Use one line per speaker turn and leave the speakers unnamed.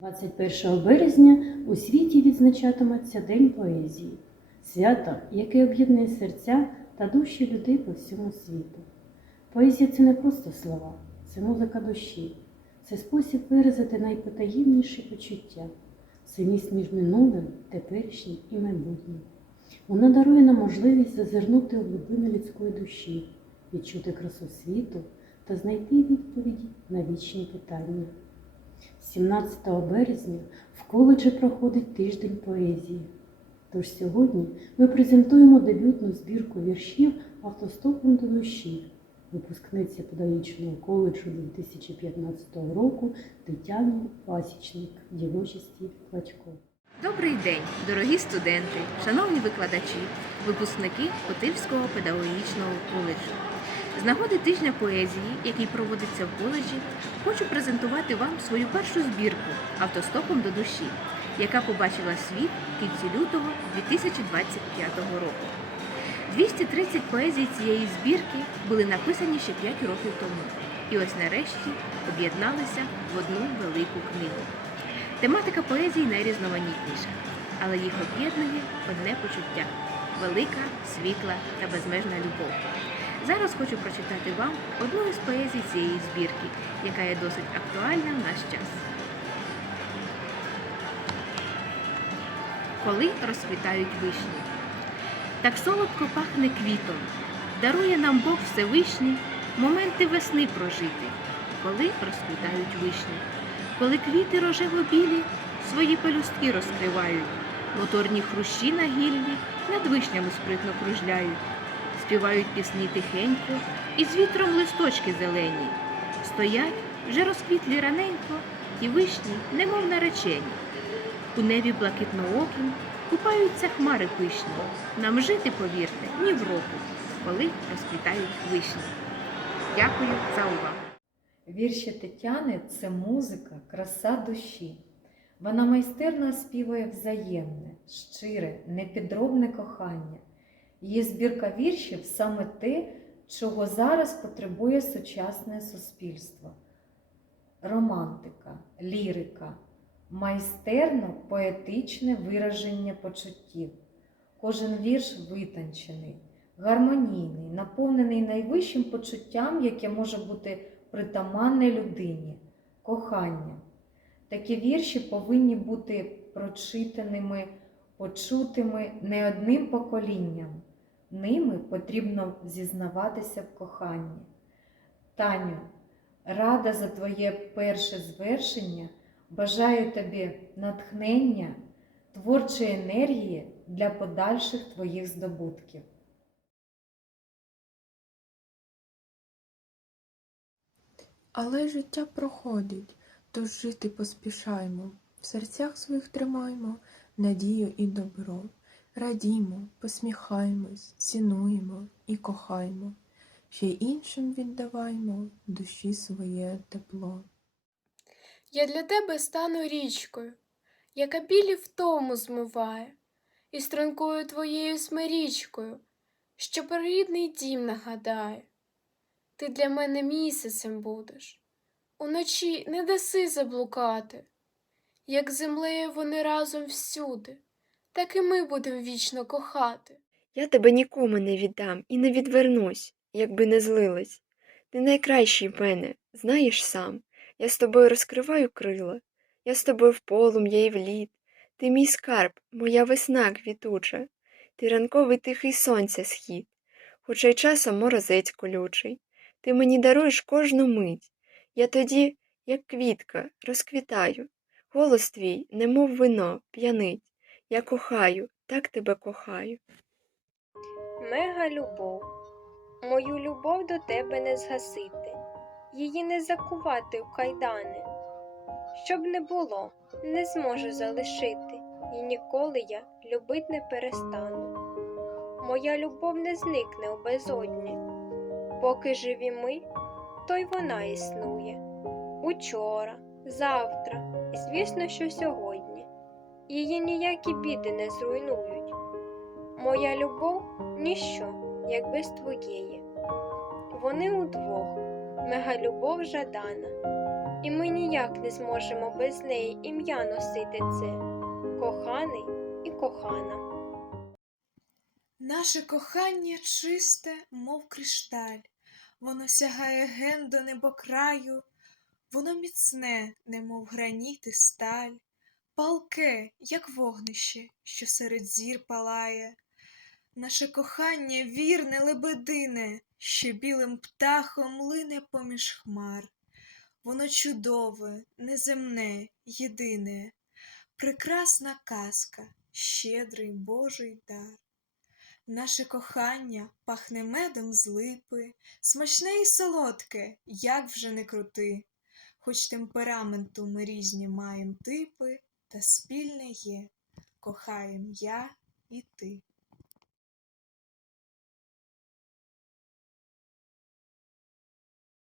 21 березня у світі відзначатиметься День поезії, свято, яке об'єднує серця та душі людей по всьому світу. Поезія це не просто слова, це музика душі, це спосіб виразити найпотаємніші почуття, це міст між минулим, теперішнім і майбутнім. Вона дарує нам можливість зазирнути у глибини людської душі, відчути красу світу та знайти відповіді на вічні питання. 17 березня в коледжі проходить тиждень поезії. Тож сьогодні ми презентуємо дебютну збірку віршів автостопом до душі, випускниця педагогічного коледжу 2015 року Тетяна Пасічник, дівочості Клачко.
Добрий день, дорогі студенти, шановні викладачі, випускники Котивського педагогічного коледжу. З нагоди тижня поезії, який проводиться в коледжі, хочу презентувати вам свою першу збірку автостопом до душі, яка побачила світ в кінці лютого 2025 року. 230 поезій цієї збірки були написані ще 5 років тому, і ось нарешті об'єдналися в одну велику книгу. Тематика поезії найрізноманітніша, але їх об'єднує одне почуття велика, світла та безмежна любов. Зараз хочу прочитати вам одну із поезій цієї збірки, яка є досить актуальна в наш час. Коли розквітають вишні. Так солодко пахне квітом, дарує нам Бог Всевишній моменти весни прожити, коли розквітають вишні коли квіти рожево-білі свої пелюстки розкривають, моторні хрущі на гіллі над вишнями спритно кружляють, співають пісні тихенько, і з вітром листочки зелені. Стоять, вже розквітлі раненько, ті вишні, немов наречені. У небі блакитнооким купаються хмари пишні. Нам жити, повірте, ні в року, коли розквітають вишні. Дякую за увагу.
Вірші Тетяни це музика, краса душі. Вона майстерно співає взаємне, щире, непідробне кохання. Її збірка віршів саме те, чого зараз потребує сучасне суспільство. Романтика, лірика, майстерно поетичне вираження почуттів. Кожен вірш витончений, гармонійний, наповнений найвищим почуттям, яке може бути притаманне людині, кохання. Такі вірші повинні бути прочитаними, почутими не одним поколінням. Ними потрібно зізнаватися в коханні. Таню, рада за твоє перше звершення, бажаю тобі натхнення, творчої енергії для подальших твоїх здобутків.
Але життя проходить, тож жити поспішаймо, в серцях своїх тримаймо надію і добро, радімо, посміхаймось, цінуємо і кохаймо, ще й іншим віддаваймо душі своє тепло.
Я для тебе стану річкою, яка білі втому змиває, і стрункою твоєю смирічкою, що про рідний дім нагадає. Ти для мене місяцем будеш, уночі не даси заблукати, як землею вони разом всюди, так і ми будем вічно кохати.
Я тебе нікому не віддам і не відвернусь, якби не злилась. Ти найкращий в мене, знаєш сам. Я з тобою розкриваю крила, я з тобою в полум'я і в лід. Ти мій скарб, моя весна квітуча, ти ранковий тихий сонця схід, хоча й часом морозець колючий. Ти мені даруєш кожну мить. Я тоді, як квітка, розквітаю. Голос твій, немов вино, п'янить. Я кохаю, так тебе кохаю.
Мега любов. Мою любов до тебе не згасити, її не закувати в кайдани. Щоб не було, не зможу залишити, і ніколи я любить не перестану. Моя любов не зникне у безодні. Поки живі ми, то й вона існує. Учора, завтра і, звісно, що сьогодні. Її ніякі біди не зруйнують. Моя любов ніщо, як без твоєї. Вони удвох, мега любов жадана, і ми ніяк не зможемо без неї ім'я носити це коханий і кохана.
Наше кохання чисте, мов кришталь, воно сягає ген до небокраю, воно міцне, немов граніт і сталь, палке, як вогнище, що серед зір палає. Наше кохання вірне, лебедине, що білим птахом лине поміж хмар. Воно чудове, неземне, єдине, прекрасна казка, щедрий Божий дар. Наше кохання пахне медом з липи, смачне і солодке, як вже не крути. Хоч темпераменту ми різні маєм типи, та спільне є, кохаєм я і ти.